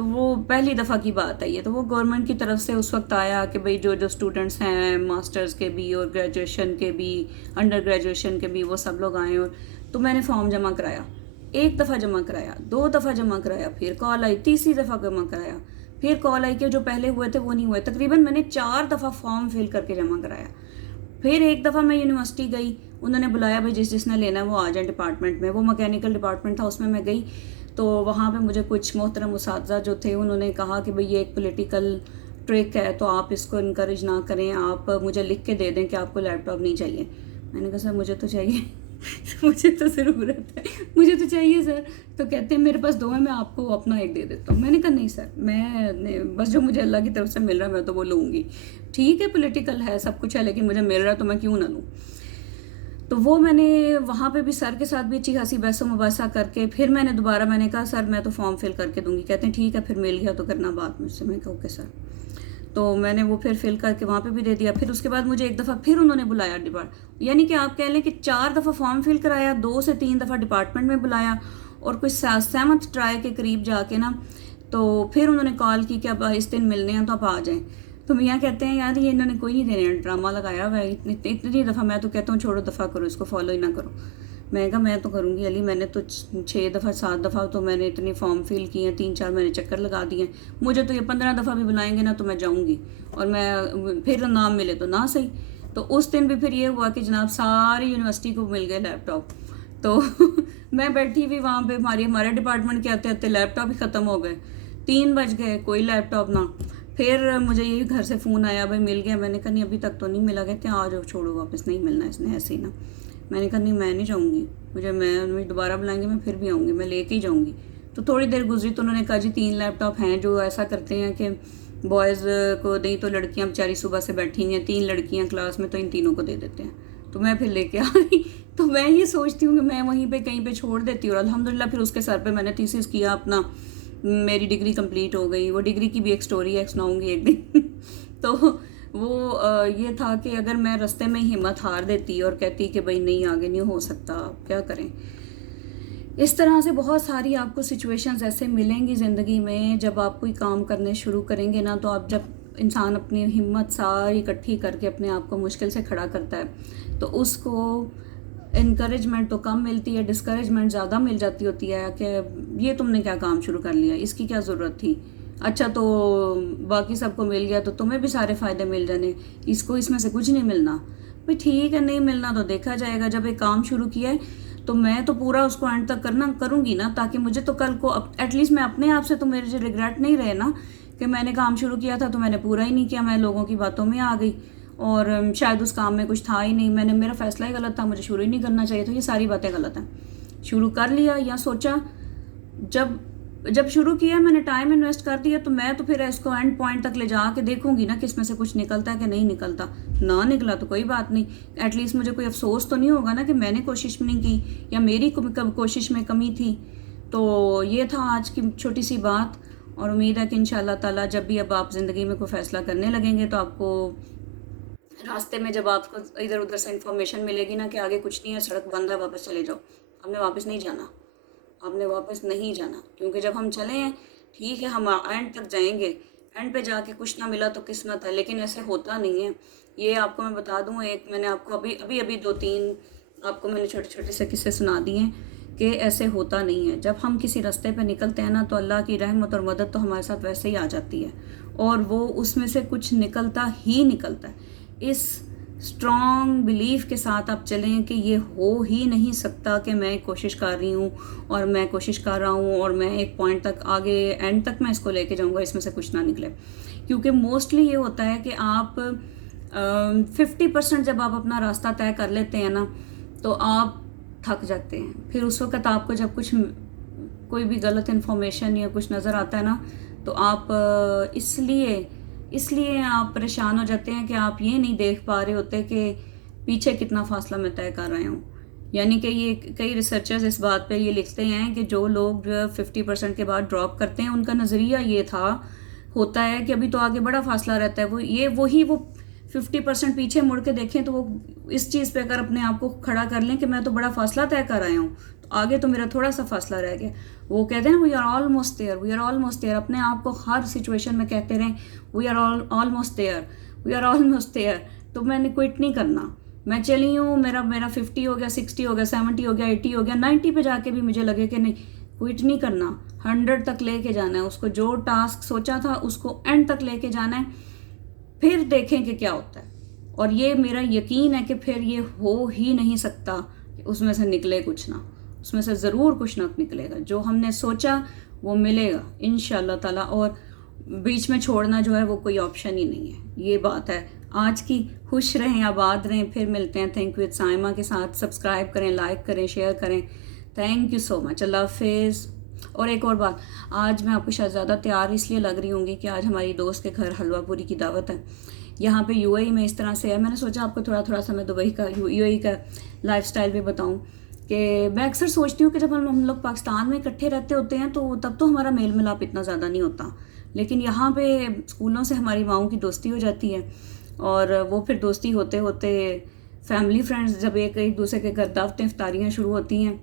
تو وہ پہلی دفعہ کی بات ہے یہ. تو وہ گورنمنٹ کی طرف سے اس وقت آیا کہ بھئی جو اسٹوڈنٹس ہیں ماسٹرز کے بھی اور گریجویشن کے بھی انڈر گریجویشن کے بھی وہ سب لوگ آئے. اور تو میں نے فارم جمع کرایا, ایک دفعہ جمع کرایا, 2 دفعہ جمع کرایا, پھر کال آئی, تیسری دفعہ جمع کرایا, پھر کال آئی کہ جو پہلے ہوئے تھے وہ نہیں ہوئے. تقریباً میں نے 4 دفعہ فارم فل کر کے جمع کرایا. پھر ایک دفعہ میں یونیورسٹی گئی, انہوں نے بلایا بھائی جس نے لینا ہے وہ آ جائیں ڈپارٹمنٹ میں. وہ میکینیکل ڈپارٹمنٹ تھا, اس میں گئی. تو وہاں پہ مجھے کچھ محترم اساتذہ جو تھے انہوں نے کہا کہ بھئی یہ ایک پولیٹیکل ٹرک ہے تو آپ اس کو انکریج نہ کریں, آپ مجھے لکھ کے دے دیں کہ آپ کو لیپ ٹاپ نہیں چاہیے. میں نے کہا سر مجھے تو چاہیے مجھے تو ضرورت ہے, مجھے تو چاہیے سر. تو کہتے ہیں میرے پاس 2 ہیں, میں آپ کو اپنا ایک دے دیتا ہوں. میں نے کہا نہیں سر, میں بس جو مجھے اللہ کی طرف سے مل رہا ہے میں تو وہ لوں گی. ٹھیک ہے پولیٹیکل ہے سب کچھ ہے لیکن مجھے مل رہا ہے تو میں کیوں نہ لوں. تو وہ میں نے وہاں پہ بھی سر کے ساتھ بھی اچھی خاصی بحث و مباحثہ کر کے پھر میں نے دوبارہ میں نے کہا سر میں تو فارم فل کر کے دوں گی. کہتے ہیں ٹھیک ہے پھر مل گیا تو کرنا بات مجھ سے. میں کہا اوکے سر. تو میں نے وہ پھر فل کر کے وہاں پہ بھی دے دیا. پھر اس کے بعد مجھے ایک دفعہ پھر انہوں نے بلایا یعنی کہ آپ کہہ لیں کہ 4 دفعہ فارم فل کرایا, 2 سے 3 دفعہ ڈپارٹمنٹ میں بلایا, اور کوئی 7th ٹرائی کے قریب جا کے نا تو پھر انہوں نے کال کی کہ اب اس دن ملنے ہیں تو آپ آ جائیں. تو میاں کہتے ہیں یار یہ انہوں نے کوئی نہیں دینے, ڈرامہ لگایا ہوا ہے اتنی دفعہ. میں تو کہتا ہوں چھوڑو دفعہ کرو, اس کو فالو ہی نہ کرو. میں کہا میں تو کروں گی علی, میں نے تو 6 دفعہ 7 دفعہ تو میں نے اتنی فارم فل کی ہیں, 3-4 میں نے چکر لگا دیے ہیں. مجھے تو یہ 15 دفعہ بھی بلائیں گے نا تو میں جاؤں گی, اور میں پھر نام ملے تو نہ صحیح. تو اس دن بھی پھر یہ ہوا کہ جناب ساری یونیورسٹی کو مل گئے لیپ ٹاپ. تو میں بیٹھی ہوئی وہاں پہ, ہمارے ڈپارٹمنٹ کے آتے آتے لیپ ٹاپ ہی ختم ہو گئے. 3 بج گئے, کوئی لیپ ٹاپ نہ. پھر مجھے یہ گھر سے فون آیا بھائی مل گیا. میں نے کہا نہیں ابھی تک تو نہیں ملا. کہتے ہیں آ جاؤ چھوڑو واپس نہیں ملنا اس نے ایسے ہی نا. میں نے کہا نہیں میں نہیں جاؤں گی, مجھے دوبارہ بلائیں گے میں پھر بھی آؤں گی, میں لے کے ہی جاؤں گی. تو تھوڑی دیر گزری تو انہوں نے کہا جی 3 لیپ ٹاپ ہیں جو ایسا کرتے ہیں کہ بوائز کو نہیں تو لڑکیاں بیچاری صبح سے بیٹھی ہیں, 3 لڑکیاں کلاس میں تو ان تینوں کو دے دیتے ہیں. تو میں پھر لے کے آ گئی. تو میں یہ سوچتی ہوں کہ میں وہیں پہ کہیں پہ چھوڑ دیتی ہوں. اور الحمدللہ پھر اس کے سر پہ میں نے تھیسس کیا اپنا, میری ڈگری کمپلیٹ ہو گئی. وہ ڈگری کی بھی ایک سٹوری ہے, سناؤں گی ایک دن. تو وہ یہ تھا کہ اگر میں رستے میں ہمت ہار دیتی اور کہتی کہ بھئی نہیں آگے نہیں ہو سکتا, آپ کیا کریں. اس طرح سے بہت ساری آپ کو سچویشنز ایسے ملیں گی زندگی میں. جب آپ کوئی کام کرنے شروع کریں گے نا تو آپ جب انسان اپنی ہمت ساری اکٹھی کر کے اپنے آپ کو مشکل سے کھڑا کرتا ہے تو اس کو انکریجمنٹ تو کم ملتی ہے, ڈسکریجمنٹ زیادہ مل جاتی ہوتی ہے کہ یہ تم نے کیا کام شروع کر لیا, اس کی کیا ضرورت تھی, اچھا تو باقی سب کو مل گیا تو تمہیں بھی سارے فائدے مل جانے, اس کو اس میں سے کچھ نہیں ملنا. بھئی ٹھیک ہے نہیں ملنا تو دیکھا جائے گا. جب ایک کام شروع کیا ہے تو میں تو پورا اس کو اینڈ تک کروں گی نا, تاکہ مجھے تو کل کو ایٹ لیسٹ میں اپنے آپ سے تو میرے جو ریگریٹ نہیں رہے نا کہ میں نے کام شروع کیا تھا تو میں نے پورا ہی نہیں کیا, میں لوگوں کی باتوں میں آ گئی اور شاید اس کام میں کچھ تھا ہی نہیں, میرا فیصلہ ہی غلط تھا, مجھے شروع ہی نہیں کرنا چاہیے تھا. یہ ساری باتیں غلط ہیں. شروع کر لیا یا سوچا, جب شروع کیا میں نے ٹائم انویسٹ کر دیا تو میں تو پھر اس کو اینڈ پوائنٹ تک لے جا کے دیکھوں گی نا کہ اس میں سے کچھ نکلتا ہے کہ نہیں نکلتا. نہ نکلا تو کوئی بات نہیں, ایٹ لیسٹ مجھے کوئی افسوس تو نہیں ہوگا نا کہ میں نے کوشش نہیں کی یا میری کوشش میں کمی تھی. تو یہ تھا آج کی چھوٹی سی بات, اور امید ہے کہ انشاءاللہ تعالیٰ جب بھی اب آپ زندگی میں کوئی فیصلہ کرنے لگیں گے تو آپ کو راستے میں جب آپ کو ادھر ادھر سے انفارمیشن ملے گی نا کہ آگے کچھ نہیں ہے, سڑک بند ہے, واپس چلے جاؤ. آپ نے واپس نہیں جانا, آپ نے واپس نہیں جانا, کیونکہ جب ہم چلے ہیں ٹھیک ہے ہم اینڈ تک جائیں گے, اینڈ پہ جا کے کچھ نہ ملا تو قسمت ہے, لیکن ایسے ہوتا نہیں ہے. یہ آپ کو میں بتا دوں, ایک میں نے آپ کو ابھی 2-3 آپ کو میں نے چھوٹے چھوٹے سے قصے سنا دیے ہیں کہ ایسے ہوتا نہیں ہے. جب ہم کسی راستے پہ نکلتے ہیں نا تو اللہ کی رحمت اور مدد تو ہمارے ساتھ ویسے ہی آ جاتی ہے, اور وہ اس میں سے کچھ نکلتا ہی نکلتا ہے. اس اسٹرانگ بلیف کے ساتھ آپ چلیں کہ یہ ہو ہی نہیں سکتا کہ میں کوشش کر رہی ہوں اور میں کوشش کر رہا ہوں اور میں ایک پوائنٹ تک آگے اینڈ تک میں اس کو لے کے جاؤں گا, اس میں سے کچھ نہ نکلے. کیونکہ موسٹلی یہ ہوتا ہے کہ آپ 50% جب آپ اپنا راستہ طے کر لیتے ہیں نا تو آپ تھک جاتے ہیں. پھر اس وقت آپ کو جب کچھ کوئی بھی غلط انفارمیشن یا کچھ نظر آتا ہے نا تو آپ اس لیے آپ پریشان ہو جاتے ہیں کہ آپ یہ نہیں دیکھ پا رہے ہوتے کہ پیچھے کتنا فاصلہ میں طے کر رہے ہوں. یعنی کہ یہ کئی ریسرچرز اس بات پہ یہ لکھتے ہیں کہ جو لوگ 50% کے بعد ڈراپ کرتے ہیں ان کا نظریہ یہ ہوتا ہے کہ ابھی تو آگے بڑا فاصلہ رہتا ہے. وہ 50% پیچھے مڑ کے دیکھیں تو وہ اس چیز پہ اگر اپنے آپ کو کھڑا کر لیں کہ میں تو بڑا فاصلہ طے کر آیا ہوں, تو آگے تو میرا تھوڑا سا فاصلہ رہ گیا. وہ کہتے ہیں نا we are almost there, we are almost there. اپنے آپ کو ہر سچویشن میں کہتے رہیں we are almost there, we are almost there. تو میں نے کوئٹ نہیں کرنا. میں چلی ہوں، میرا 50 ہو گیا، 60 ہو گیا، 70 ہو گیا، 80 ہو گیا، 90 پہ جا کے بھی مجھے لگے کہ نہیں کوئٹ نہیں کرنا، 100 تک لے کے جانا ہے اس کو. جو ٹاسک سوچا تھا اس کو اینڈ تک لے کے جانا ہے، پھر دیکھیں کہ کیا ہوتا ہے. اور یہ میرا یقین ہے کہ پھر یہ ہو ہی نہیں سکتا کہ اس میں سے نکلے کچھ نہ، اس میں سے ضرور کچھ نہ نکلے گا. جو ہم نے سوچا وہ ملے گا انشاءاللہ تعالیٰ. اور بیچ میں چھوڑنا جو ہے وہ کوئی آپشن ہی نہیں ہے. یہ بات ہے آج کی. خوش رہیں، آباد رہیں. پھر ملتے ہیں تھنک وتھ سائمہ کے ساتھ. سبسکرائب کریں، لائک کریں، شیئر کریں. تھینک یو سو مچ. اللہ حافظ. اور ایک اور بات، آج میں آپ کو شاید زیادہ تیار اس لیے لگ رہی ہوں گی کہ آج ہماری دوست کے گھر حلوہ پوری کی دعوت ہے. یہاں پہ یو اے ای میں اس طرح سے ہے. میں نے سوچا آپ کو تھوڑا سا میں دبئی کا یو اے ای کا لائف سٹائل بھی بتاؤں. کہ میں اکثر سوچتی ہوں کہ جب ہم لوگ پاکستان میں اکٹھے رہتے ہوتے ہیں تو تب تو ہمارا میل ملاپ اتنا زیادہ نہیں ہوتا، لیکن یہاں پہ اسکولوں سے ہماری ماؤں کی دوستی ہو جاتی ہے. اور وہ پھر دوستی ہوتے ہوتے فیملی فرینڈز جب ایک دوسرے کے گھر دعوتیں افطاریاں شروع ہوتی ہیں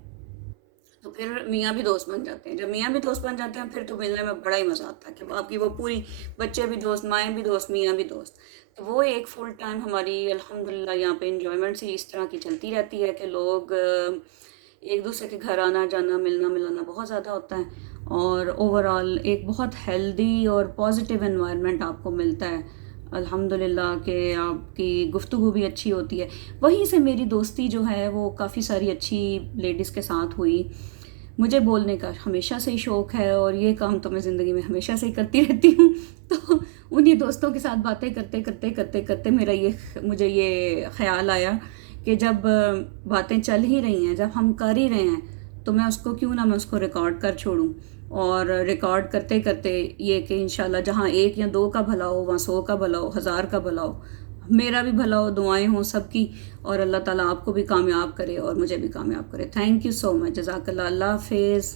تو پھر میاں بھی دوست بن جاتے ہیں. جب میاں بھی دوست بن جاتے ہیں پھر تو ملنے میں بڑا ہی مزہ آتا ہے کہ آپ کی وہ پوری بچے بھی دوست، مائیں بھی دوست، میاں بھی دوست. تو وہ ایک فل ٹائم ہماری الحمدللہ یہاں پہ انجوائمنٹ سی اس طرح کی چلتی رہتی ہے کہ لوگ ایک دوسرے کے گھر آنا جانا، ملنا ملانا بہت زیادہ ہوتا ہے. اور اوور آل ایک بہت ہیلدی اور پازیٹیو انوائرمنٹ آپ کو ملتا ہے الحمدللہ. کہ آپ کی گفتگو بھی اچھی ہوتی ہے. وہیں سے میری دوستی جو ہے وہ کافی ساری اچھی لیڈیز کے ساتھ ہوئی. مجھے بولنے کا ہمیشہ سے ہی شوق ہے اور یہ کام تو میں زندگی میں ہمیشہ سے ہی کرتی رہتی ہوں. تو انہی دوستوں کے ساتھ باتیں کرتے کرتے کرتے کرتے مجھے یہ خیال آیا کہ جب باتیں چل ہی رہی ہیں، جب ہم کر ہی رہے ہیں تو میں اس کو کیوں نہ میں اس کو ریکارڈ کر چھوڑوں. اور ریکارڈ کرتے کرتے یہ کہ انشاءاللہ جہاں 1 یا 2 کا بھلا ہو وہاں 100 کا بھلا ہو، 1000 کا بھلا ہو، میرا بھی بھلا ہو، دعائیں ہوں سب کی. اور اللہ تعالیٰ آپ کو بھی کامیاب کرے اور مجھے بھی کامیاب کرے. تھینک یو سو مچ. جزاک اللہ. اللہ حافظ.